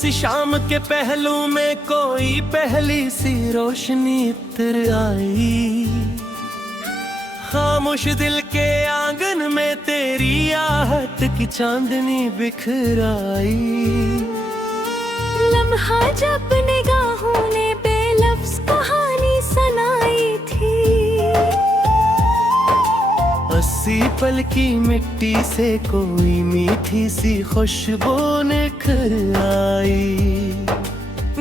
सी शाम के पहलू में कोई पहली सी रोशनी इतर आई। खामोश दिल के आंगन में तेरी आहट की चांदनी बिखर आई। लम्हा जब निगाहों ने बेलफ्ज़ कहानी सुनाई थी। 80 पल की मिट्टी से कोई मीठी सी खुशबू निखर आई।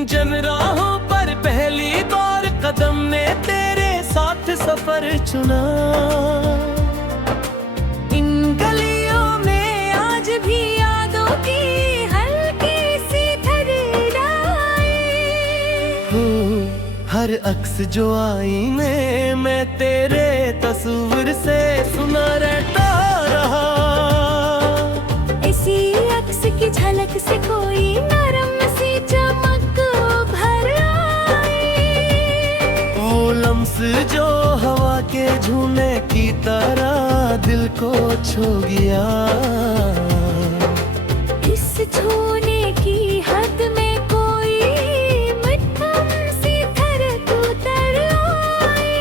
जन राहों पर पहली बार कदम ने तेरे साथ सफर चुना। इन गलियों में आज भी यादों की हल्की सी धड़कन। हर अक्स जो आईने में तेरे तस्वीर से सुना रहता रहा। इसी अक्स की झलक से कोई नरम सी चमक भर आई। वो लम्स जो हवा के झूमे की तरह दिल को छू गया। इस छूने की हद में कोई मध्यम सी धड़क उतर आई।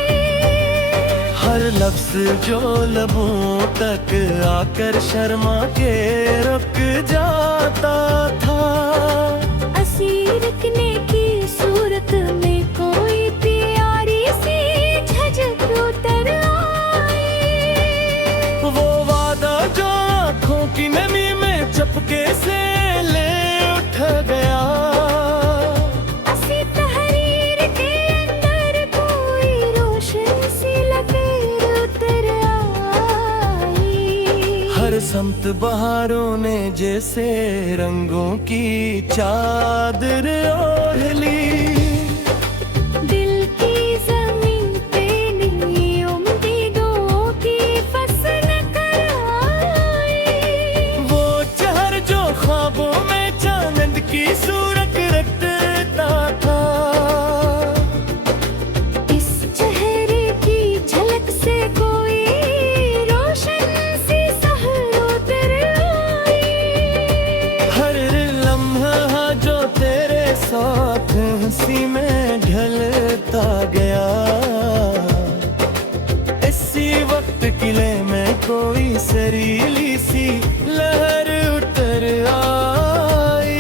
हर लफ्ज जो लबों तक आकर शर्मा के रुक जाता था। रुकने की सूरत में कोई प्यारी सी झलक उतर आई। वो वादा जो आँखों की नमी में चपके से ले उठ गया। ऐसी तहरीर के अंदर कोई रोशन सी लकीर उतर आई। हर समत बहारों ने जैसे रंगों की चादर ओढ़ ली। दिल की ज़मीन पे नई उम्मीदों की फसल कर आई। वो चेहर जो ख्वाबों में चांद की सूरत रखता था। इस चेहरे की झलक से कोई रोशन सी सहर उतर आई। हर लम्हा जो तेरे साथ हंसी में ढलता गया। इसी वक्त किले में कोई सरीली सी लहर उतर आई।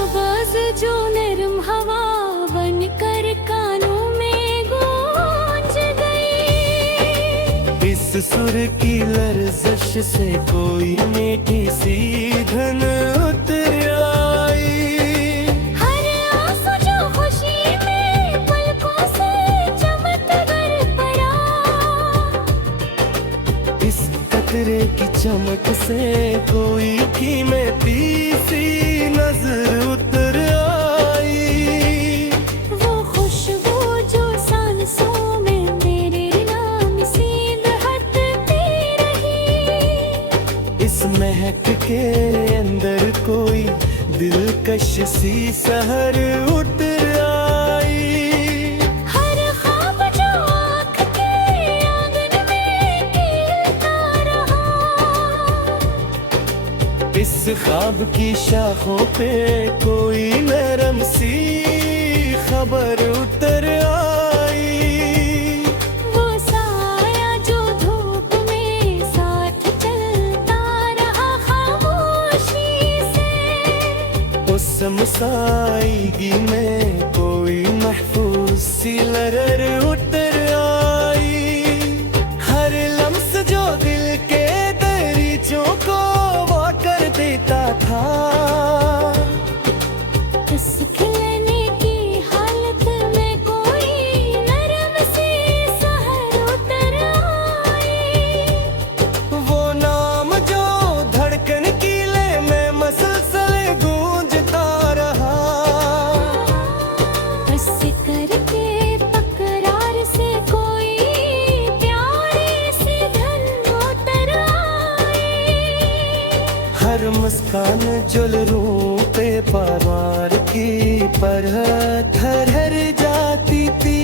आवाज़ जो नरम हवा बनकर कानों में गूंज गई। इस सुर की लर्ज़श से कोई मीठी सी धन उतर आई। हर आंसू जो खुशी में पलकों से चमककर पड़ा। इस कतरे की चमक से कोई कीमती सी नजर उतर आई। वो खुशबू जो सांसों में मेरे नाम सी लहकती रही। इस महक के अंदर कोई दिलकश सी सहर उतर आई। हर ख्वाब जो आँख के आंगन में खिलता रहा। इस ख्वाब की शाखों पे कोई नरम सी खबर उतर आई। वो साया जो धूप में साथ चलता रहा खामोशी से। उस मुसाईगी में कोई महफूज सी लहर उतर आई। हर लम्स जो दिल के दरीचों को वाकर देता था। इस खिलने की हालत में कोई नरम सी सहर उतर आई। वो नाम जो धड़कन कीले में मसलसल गूंजता रहा। बस करके पकड़ा हर मुस्कान जुलरूं पे परवार की परह ठहर जाती थी।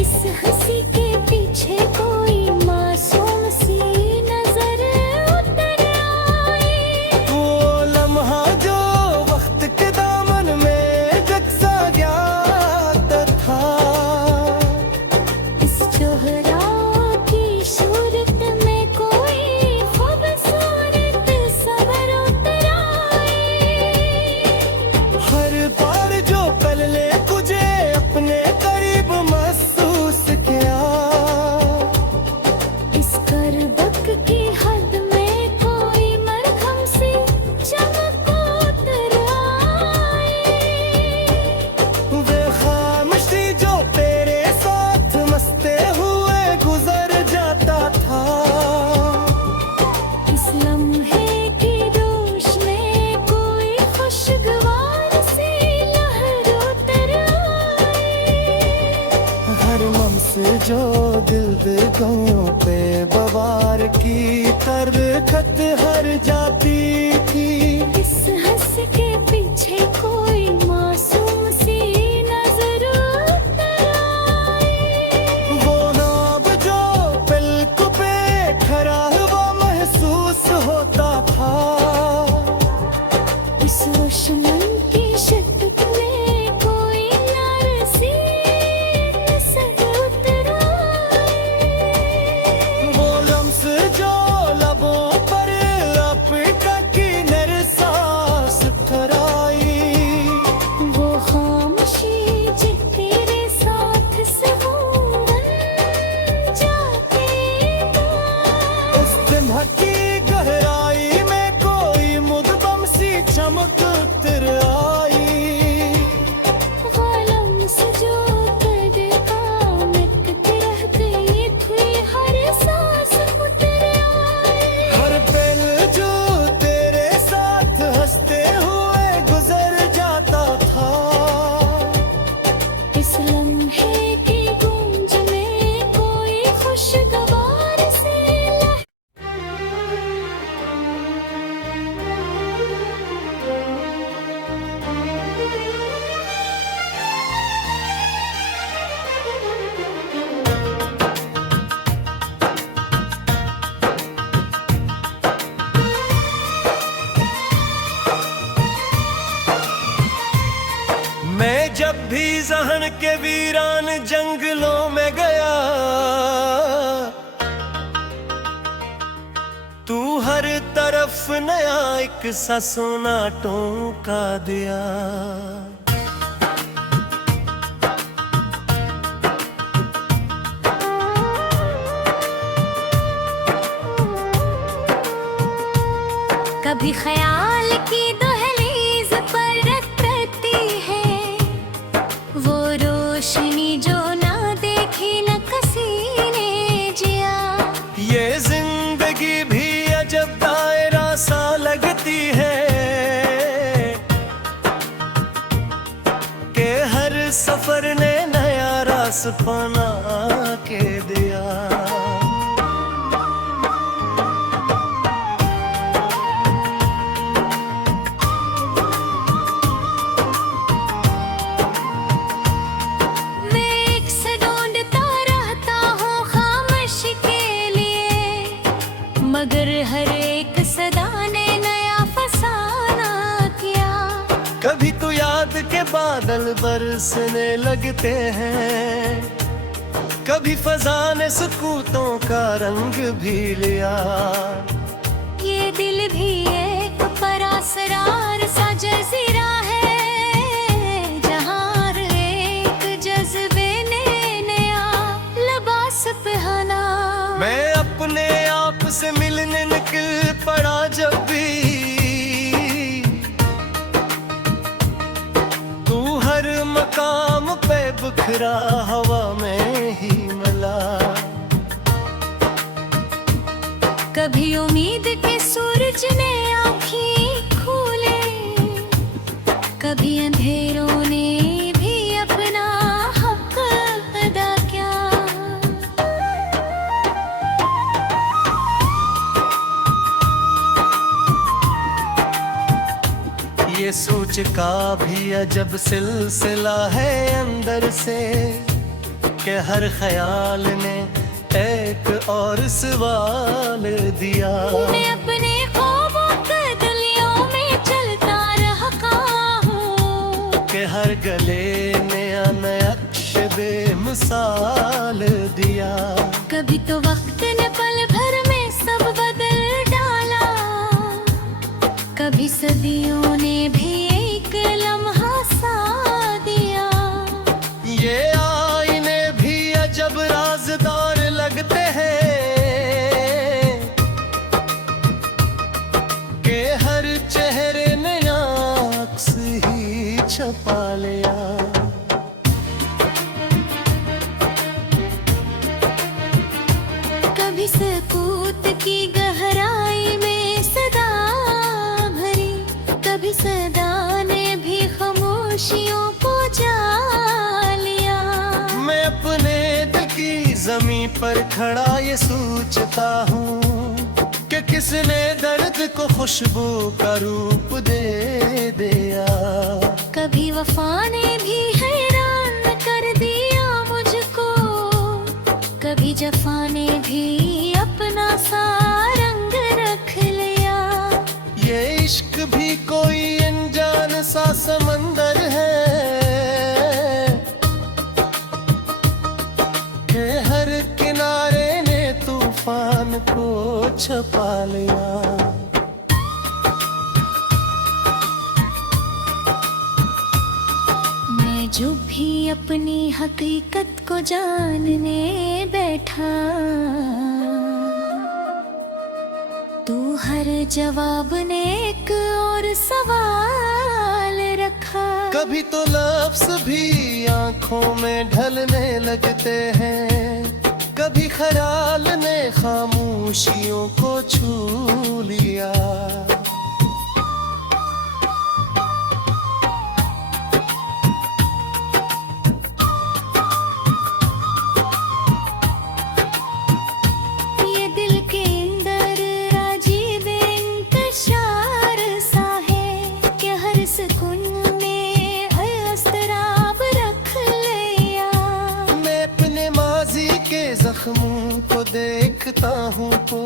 इस हंसी के पीछे कोई मासूम सी नजर उतर आई। वो लम्हा जो वक्त के दामन में जगसा जाता था। इस चेहरा की सूरत में कोई खूबसूरत सबर उतर आई। हर बार जो पहले तुझे अपने करीब महसूस किया। इस करबक की हद में कोई मरहम सी चमक उतर आई। वे खामोशी जो तेरे साथ मस्ते हुए गुजर जाता था। इस लम्हे की दोष में कोई खुशगवार सी लहर उतर आई। हर लम्स जो दिल दिगों पे बवार की तरखत हर जाती थी। इस हंस के पीछे कोई मासूम सी नजर उतर आई। वो नाब जो पलक पे खड़ा हुआ महसूस होता था। इस दुश्मन की शक्ल में कोई नारसी नजर उतर आई। वो लम्स जो लबों पर लपटा की नरसास थराई। वो खामोशी जो तेरे साथ सहूवन जाती था। उस दिन की गहराई में कोई मुद्दम सी चमक उतर आई। वो लम्स जो कद का महकते रह गई थी हर सांस उतर आई। हर पल जो तेरे साथ हंसते हुए गुजर जाता था। इस लम्हे की गूंज में कोई खुशगवार सी मैं जब भी जहन के वीरान जंगलों में गया। तू हर तरफ नया एक सा सोना टोंका दिया। कभी ख्याल की दहलीज पर रखती है वो रोशनी जो ना देखी न किसी ने जिया। ये जिंदगी भी अजब दायरा सा लगती है कि हर सफर ने नया रास्ता के दिया। मैं एक से ढूंढता रहता हूँ खामोश के लिए, मगर हर एक सदा ने नया फसाना किया। कभी तो याद के बादल बरसने लगते हैं। कभी फजा ने सुकूतों का रंग भी लिया। ये दिल भी एक परासरार सा जजीरा है, जहाँ हर एक जज्बे ने नया लिबास पहना। मैं अपने आप से मिलने निकल पड़ा जब भी। तू हर मकाम पे बिखरा हवा में ही मिला। कभी उम्मीद के सूरज ने आँखें खोले, कभी अंधेरों ने भी अपना हक अदा किया। ये सूचका भी अजब सिलसिला है अंदर से, कि हर ख्याल ने एक और सवाल दिया। मैं अपने ख्वाबों के गलियों में चलता रहा हूँ, कि हर गले नया नक्श बेमिसाल दिया। कभी तो वक्त ने पल भर में सब बदल डाला, कभी सदियों ने भी एक लम्हा सा दिया। ये आईने भी अजब राज़दार लगते हैं, कि हर चेहरे ने अक्स ही छपा लिया। कभी सकूत की गहराई में सदा भरी, कभी सदा ने भी खामोशियों को जा लिया। मैं अपने दिल की ज़मीं पर खड़ा ये सोचता हूँ, कि किसने दर्द को खुशबू का रूप दे दिया। कभी वफा ने भी हैरान कर दिया मुझको, कभी जफा ने भी अपना सा रंग रख लिया। ये इश्क भी कोई अनजान सा समंदर है, कि हर किनारे ने तूफान को छपा लिया। मैं जो भी अपनी हकीकत को जानने बैठा, तू हर जवाब ने एक और सवाल रखा। कभी तो लफ्ज़ भी आंखों में ढलने लगते हैं, कभी ख्याल ने खामोशियों को छू लिया। ये दिल के अंदर अजीब इंतशार सा है, कि हर सुकून में असराब रख लिया। मैं अपने माजी के जख्मों को देखता हूँ, तो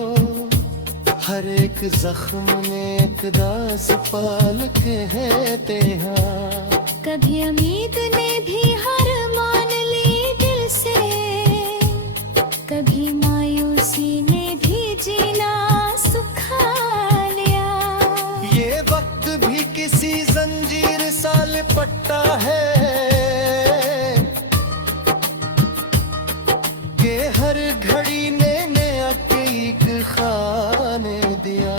हर एक जख्म ने एक राज पाल के कहते हैं। कभी उम्मीद ने भी हार मान ली दिल से, कभी मायूसी ने भी जीना सुखा लिया। ये वक्त भी किसी जंजीर सा लिपटा है, कि हर घड़ी ने नया एक खाने दिया।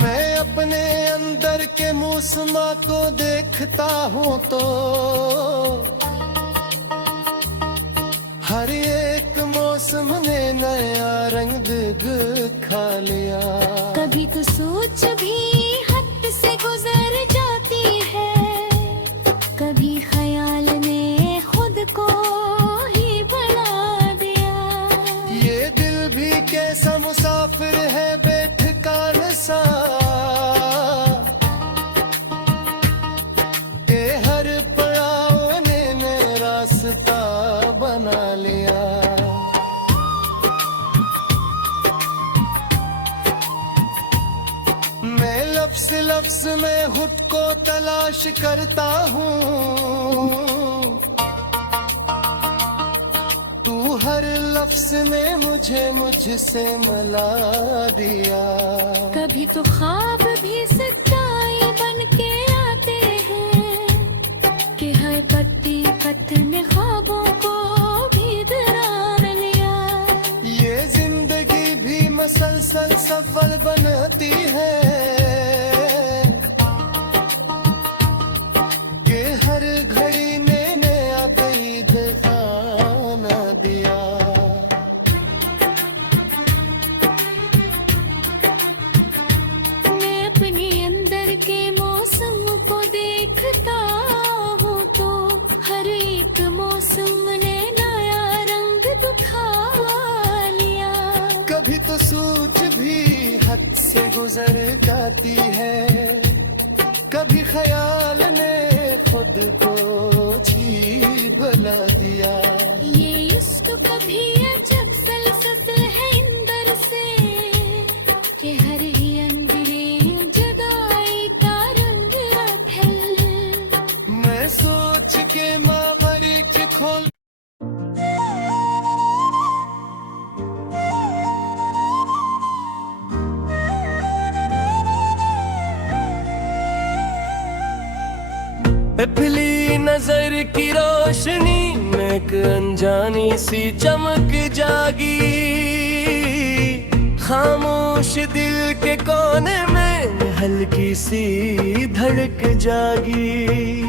मैं अपने अंदर के मौसमा को देखता हूँ, तो हर एक मौसम ने नया रंग दिखा लिया। कभी तो सोच भी हद से गुजर जाती है, कभी ख्याल ने खुद को ही बढ़ा दिया। ये दिल भी कैसा मुसाफिर है बेठिकान सा, के हर पड़ाव ने रास्ता बना लिया। मैं लफ्ज़ लफ्ज़ में खुद को तलाश करता हूँ, तू हर लफ्ज़ ने मुझे मुझसे मिला दिया। कभी तो ख्वाब भी सच्चाई बन के आते हैं, कि हर पत्ती पत्थर ने ख्वाबों को भी दरार लिया। ये जिंदगी भी मसलसल सफल बनती है, कि हर घड़ी ने नया कई दिखाना दिया। मैं अपने अंदर के मौसम को देखता हूँ, तो हर एक मौसम ने नया रंग दिखा लिया। कभी तो सूझ भी हद से गुजर जाती है, कभी ख्याल ने खुद को जी भुला दिया। ये इश्क कभी अजब सलसत है इंदर से, कि हर ही अंदरे जुदाई का रंग है। मैं सोच के मावरी के खोल पिपली नजर की रोशनी में एक अनजानी सी चमक जागी, खामोश दिल के कोने में हल्की सी धड़क जागी।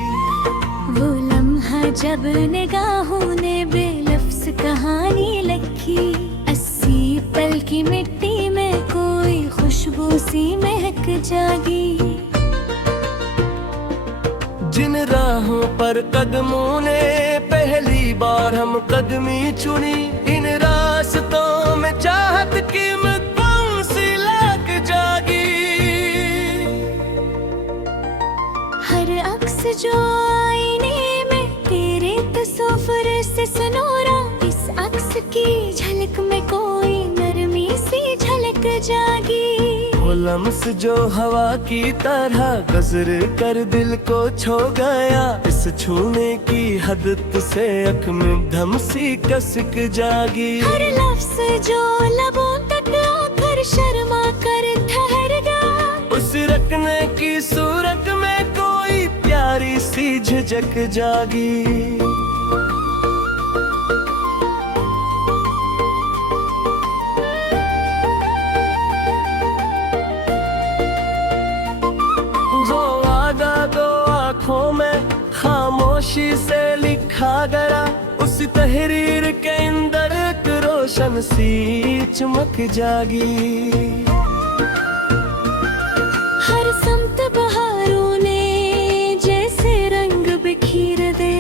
वो लम्हा जब निगाहों ने बेलफ्ज कहानी लिखी, 80 पल की मिट्टी में कोई खुशबू सी महक जागी। जिन राहों पर कदमों ने पहली बार हम कदमी चुनी, इन रास्तों में चाहत की मकबूल सी लाग जागी। हर अक्स जो आईने में तेरे तस्वीर से सनोरा, इस अक्स की झलक में कोई नरमी सी झलक जागी। वो लम्स जो हवा की तरह गुजर कर दिल को छो गया, इस छूने की हदत से अख में धम सी कसक जागी। हर लफ्ज जो लबों तक आकर शर्मा कर ठहर गया, उस रखने की सूरत में कोई प्यारी सी झिझक जागी। में खामोशी से लिखा गया, उस तहरीर के अंदर एक रोशन सी चमक जागी। हर समत बहारों ने जैसे रंग बिखेर दे,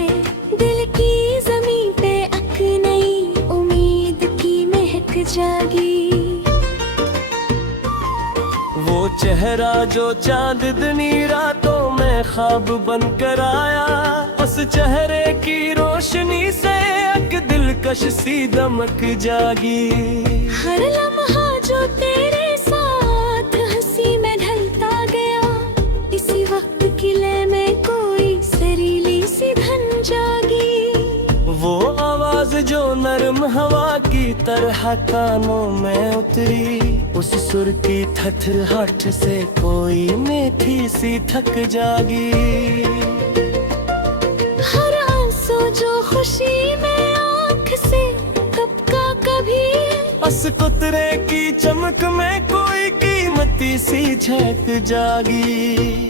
दिल की जमीन पे एक नई उम्मीद की महक जागी। वो चेहरा जो चांदनी रातों में ख्वाब बनकर आया, उस चेहरे की रोशनी से एक दिलकश सी दमक जागी। हर लम्हा जो तेरे साथ हंसी में ढलता गया, इसी वक्त किले में कोई सरीली सी धन जागी। वो आवाज जो नरम हवा की तरह कानों में उतरी, उस सुर की थथरहट से कोई मीठी सी थक जागी। हर आंसू जो खुशी में आँख से टपका कभी, उस कुतरे की चमक में कोई कीमती सी झलक जागी।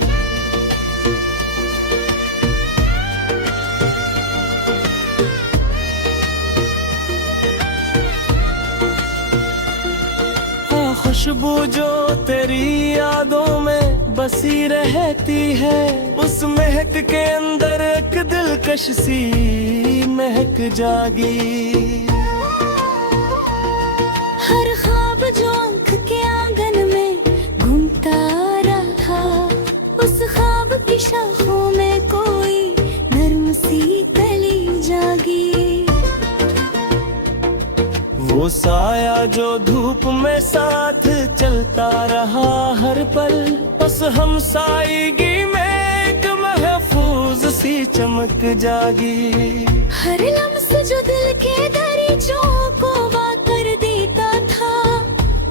खुशबू जो तेरी यादों में बसी रहती है, उस महक के अंदर एक दिलकश सी महक जागी। हर ख्वाब जो आँख के आंगन में घूमता रहा, उस ख्वाब की शाखों में कोई नर्म सी कली जागी। वो साया जो धूप में साथ चलता रहा हर पल, उस हमसाईगी में एक महफूज सी चमक जागी। हर लम्स जो दिल के दरीचों को वाकर देता था,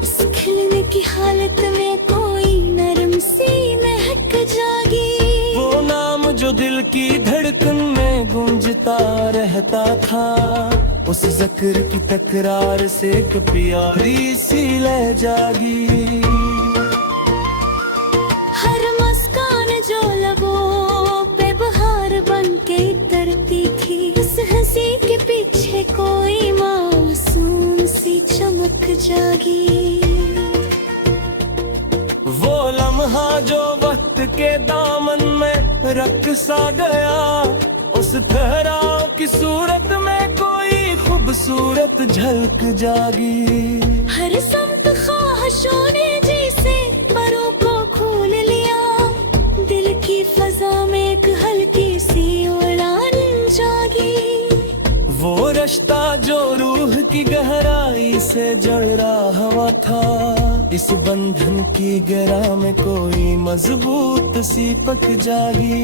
इस खिलने की हालत में कोई नरम सी महक जागी। वो नाम जो दिल की धड़कन में गूंजता रहता था, उस ज़िक्र की तकरार से एक प्यारी सी लय जागी। हर मुस्कान जो लबों पे बहार बन के उतरती थी, उस हंसी के पीछे कोई मासूम सी चमक जागी। वो लम्हा जो वक्त के दामन में रख सा गया, उस ठहराव की सूरत में कोई खूबसूरत झलक जागी। हर संत ख्वाहिशों ने जैसे परों को खोल लिया, दिल की फजा में एक हल्की सी उड़ान जागी। वो रिश्ता जो रूह की गहराई से जड़ रहा था, इस बंधन की गहरा में कोई मजबूत सी पक जागी।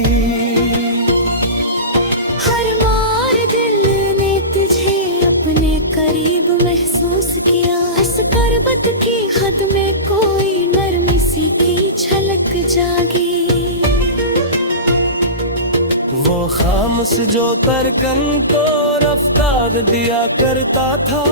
हर मार दिल ने तुझे अपने करीब महसूस किया, इस करबत की हद में कोई नरमी सी की झलक जागी। वो खामोश जो तरकन को रफ्तार दिया करता था,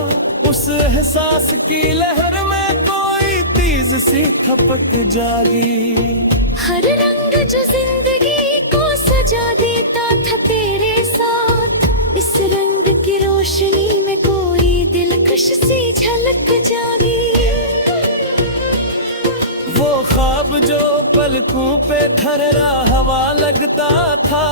उस एहसास की लहर में कोई तेज सी थपक जागी। हर रंग जो जिंदगी को सजा देता था तेरे साथ, इस रंग की रोशनी में कोई दिलकश सी झलक जागी। वो ख्वाब जो पलकों पे ठहरा हवा लगता था,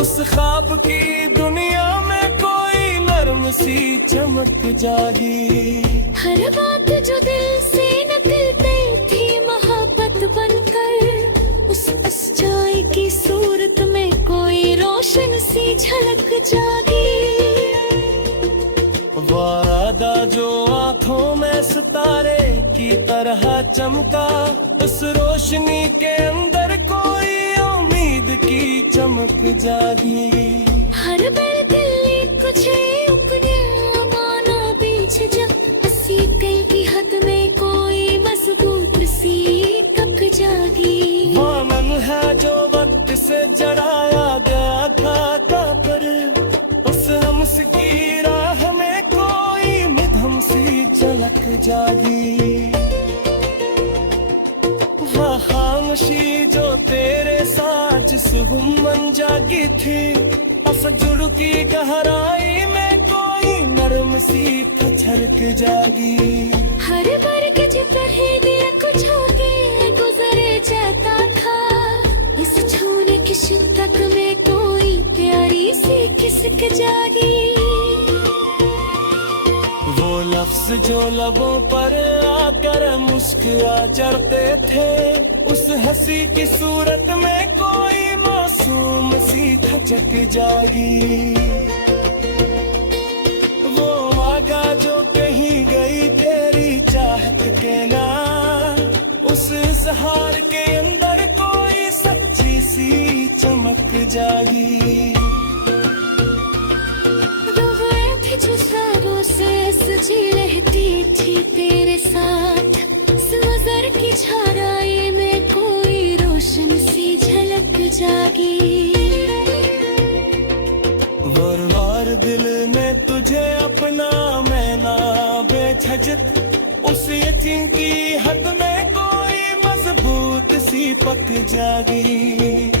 उस ख्वाब की दुनिया में कोई नर्म सी चमक जागी। हर बात जो दिल से निकलती थी मोहब्बत बनकर, उस सच्चाई की सूरत में कोई रोशन सी झलक जागी। वादा जो आंखों में सितारे की तरह चमका, उस रोशनी के अंदर कोई उम्मीद की चमक जागी। हर दिल तुझे अपने माना बीच जा, हंसी कल की हद में कोई मजबूत सी तक जागी। वो मन है जो वक्त से जड़ाया गया था पर, उस हमस की राह में कोई मध्यम सी झलक जागी। वह खामोशी जो तेरे साथ सुगम बन जागी थी, जुड़ की गहराई में कोई नरम सी झलक जागी। हर वर्ग जो पहेलियां कुछ होके गुजरे जाता था, इस छूने की शिद्दत में कोई प्यारी सी किसक जागी। वो लफ्ज जो लबों पर आकर मुस्कुरा जाते थे, उस हंसी की सूरत में कोई मासूम सी खचक जागी। वो आगा जो कहीं गई तेरी चाहत के नाम, उस सहार के अंदर कोई सच्ची सी चमक जागी। जो सारों से सजी रहती थी तेरे साथ, नजर की छाराई में कोई रोशन सी झलक जागी। बार दिल ने तुझे अपना मैना बेझिझक, उस यकीन की हद में कोई मजबूत सी पक जागी।